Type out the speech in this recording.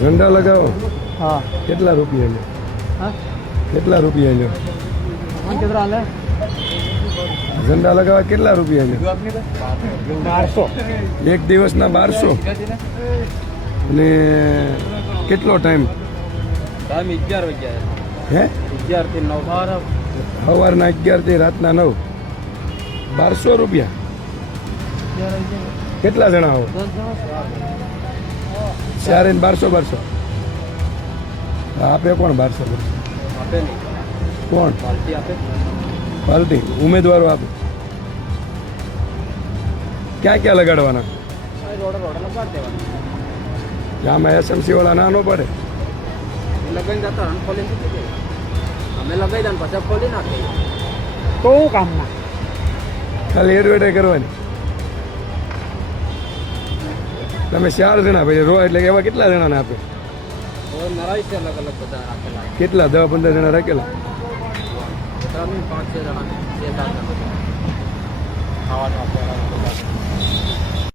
ઝંડા લગાવો. હા કેટલા રૂપિયા લ્યો? હા કેટલા રૂપિયા લ્યો? કેટલા હાલે ઝંડા લગાવવા કેટલા રૂપિયા લ્યો? 1200 એક દિવસના 1200. અને કેટલો ટાઈમ? ટાઈમ 11 વાગ્યા હે 11 થી 9 સવારના 11 થી રાતના 9. 1200 રૂપિયા. કેટલા જણા આવો? 4 ને 1200. આપે કોણ 1200? આપે નહીં કોણ? પાર્ટી આપે પાર્ટી ઉમેદવારો આપે. ક્યાં ક્યાં લગાડવાના? રોડ લગાડ દેવાના આમાં એસએમસી વાળા ના નો પડે. લગાઈ જતા ખોલી નથી અમે લગાઈ દે પછી ખોલી નાખીએ તો કામમાં ખાલી એડવર્ટાઈઝ કરવાની. તમે 4 જણા ભાઈ રો એટલે એવા કેટલા જણાને આપે? નરાઈ છે અલગ અલગ બધા રાખેલા કેટલા 10-15 જણા રાખેલા? 5-6 જણા 7 જણા ખાવાનું આપે